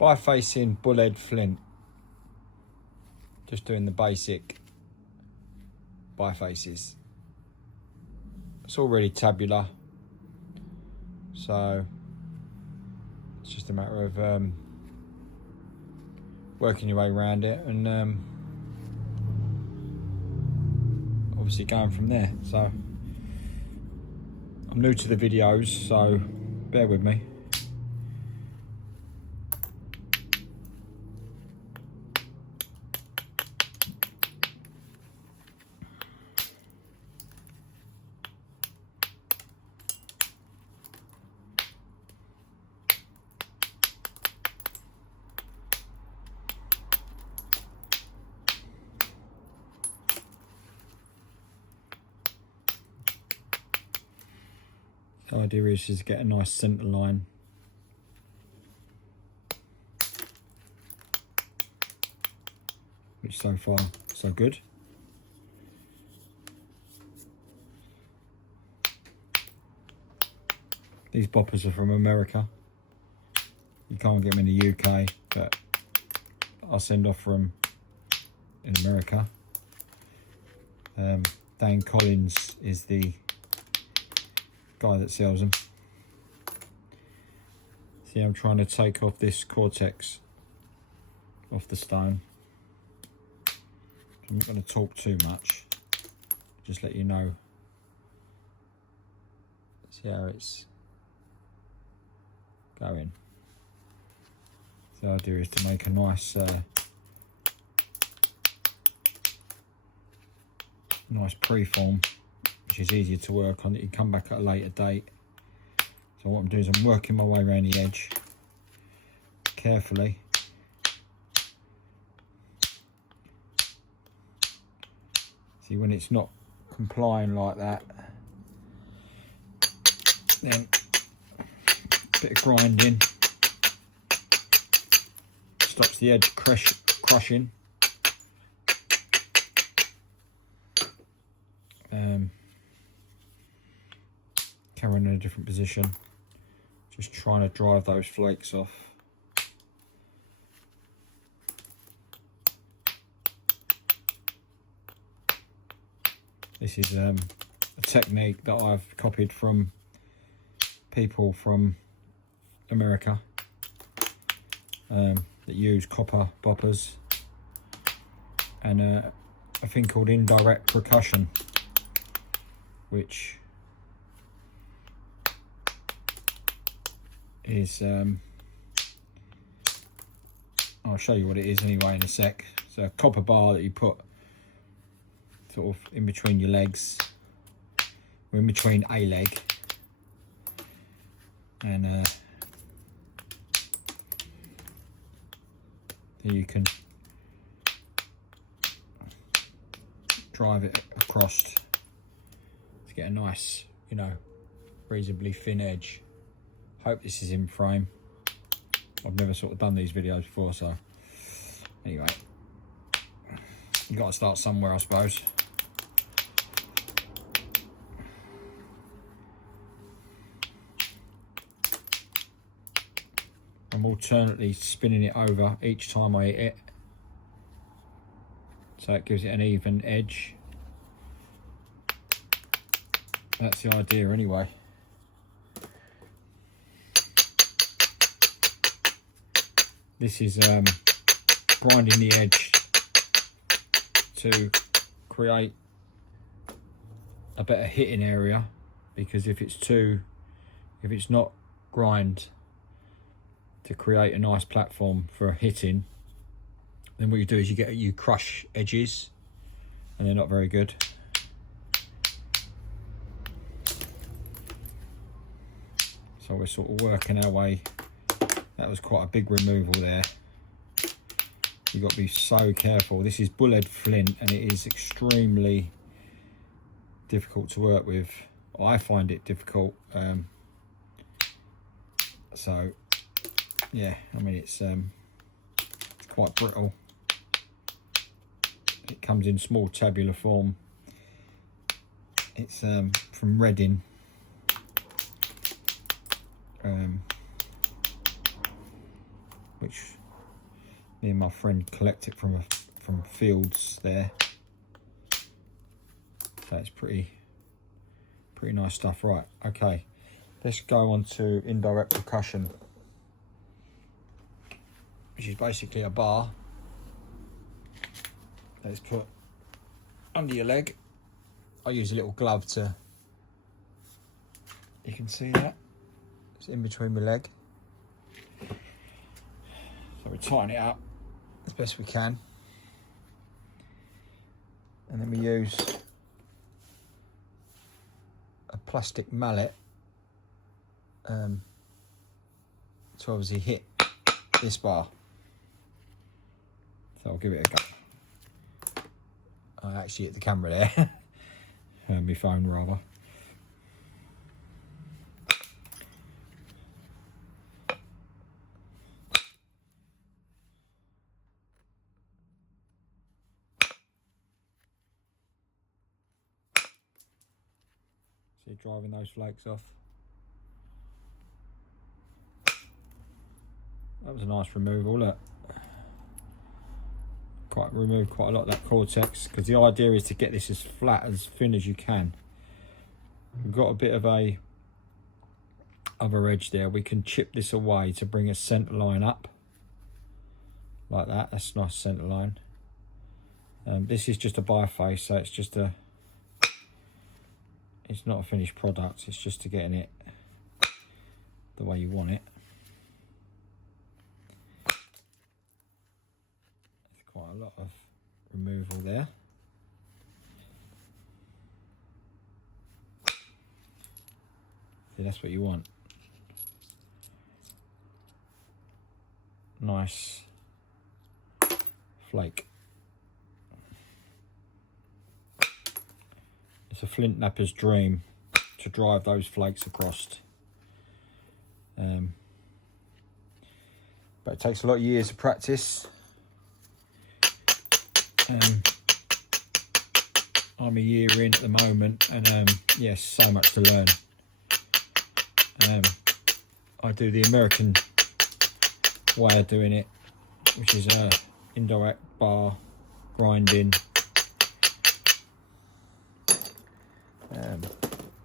Biface in bullhead Flint. Just doing the basic bifaces. It's already tabular, so it's just a matter of working your way around it and obviously going from there. So I'm new to the videos, so bear with me. The idea is to get a nice centre line. Which so far, so good. These boppers are from America. You can't get them in the UK, but I'll send off for them in America. Dan Collins is the guy that sells them. See, I'm trying to take off this cortex off the stone. I'm not going to talk too much, just let you know. See how it's going. The idea is to make a nice nice preform, which is easier to work on, that you come back at a later date. So what I'm doing is I'm working my way around the edge carefully. See, when it's not complying like that, then a bit of grinding stops the edge crushing. Carry on in a different position, just trying to drive those flakes off. This is a technique that I've copied from people from America that use copper boppers and a thing called indirect percussion, which is I'll show you what it is anyway in a sec. It's a copper bar that you put sort of in between your legs, or in between a leg, and then you can drive it across to get a nice, you know, reasonably thin edge. Hope this is in frame. I've never sort of done these videos before, so anyway, you got to start somewhere, I suppose. I'm alternately spinning it over each time I hit it, so it gives it an even edge. That's the idea anyway. This is grinding the edge to create a better hitting area, because if it's not grind to create a nice platform for hitting, then what you do is you crush edges, and they're not very good. So we're sort of working our way. That was quite a big removal there. You've got to be so careful. This is bullhead flint, and it is extremely difficult to work with. I find it difficult. So yeah, I mean, it's quite brittle. It comes in small tabular form. It's from Reading. Which Me and my friend collect it from fields there. So it's pretty nice stuff. Right, okay. Let's go on to indirect percussion, which is basically a bar that's put under your leg. I use a little glove to, you can see that, it's in between my leg. So we tighten it up as best we can. And then we use a plastic mallet to obviously hit this bar. So I'll give it a go. I actually hit the camera there. My phone rather. See, driving those flakes off. That was a nice removal, look. Removed quite a lot of that cortex, because the idea is to get this as flat, as thin as you can. We've got a bit of a other edge there. We can chip this away to bring a centre line up like that. That's a nice centre line. This is just a biface, so it's just it's not a finished product, it's just to getting it the way you want it. Quite a lot of removal there. See, that's what you want. Nice flake. It's a Flint napper's dream to drive those flakes across. But it takes a lot of years of practice. I'm a year in at the moment, and yes, so much to learn. I do the American way of doing it, which is indirect bar grinding,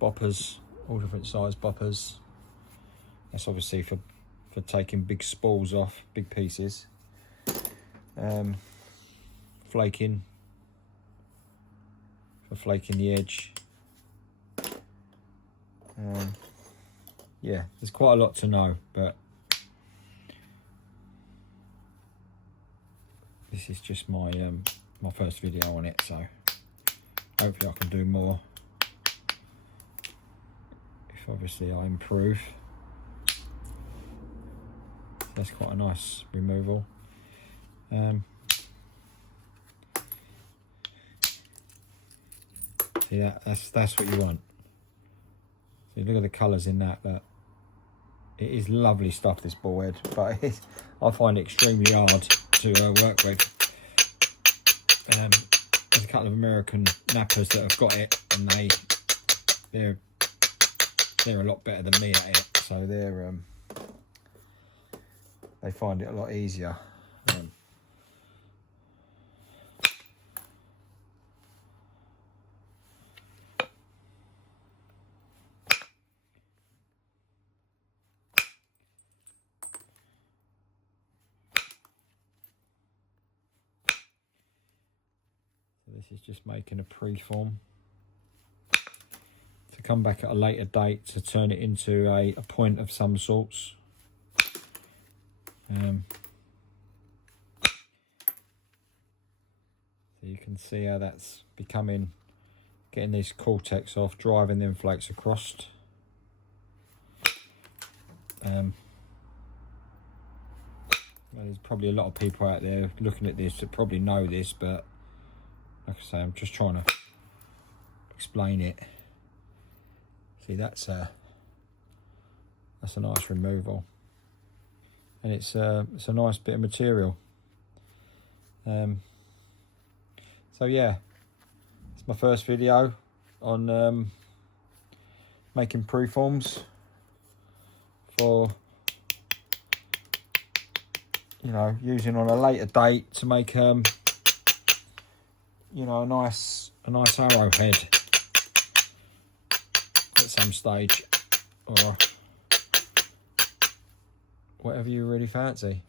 boppers, all different size boppers. That's obviously for taking big spools off, big pieces. Flaking, for flaking the edge. Yeah, there's quite a lot to know, but this is just my my first video on it, so hopefully I can do more if obviously I improve. That's quite a nice removal. See, that's what you want. See, look at the colours in that. Look. It is lovely stuff, this bullhead, but I find it extremely hard to work with. There's a couple of American nappers that have got it, and they're a lot better than me at it. So they find it a lot easier. This is just making a preform to come back at a later date to turn it into a point of some sorts. So you can see how that's becoming, getting this cortex off, driving them flakes across. There's probably a lot of people out there looking at this that probably know this, but like I say, I'm just trying to explain it. See, that's a nice removal, and it's a nice bit of material. So yeah, it's my first video on making preforms for you know, using on a later date to make you know, a nice arrowhead at some stage, or whatever you really fancy.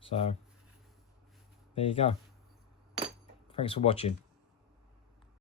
So there you go. Thanks for watching.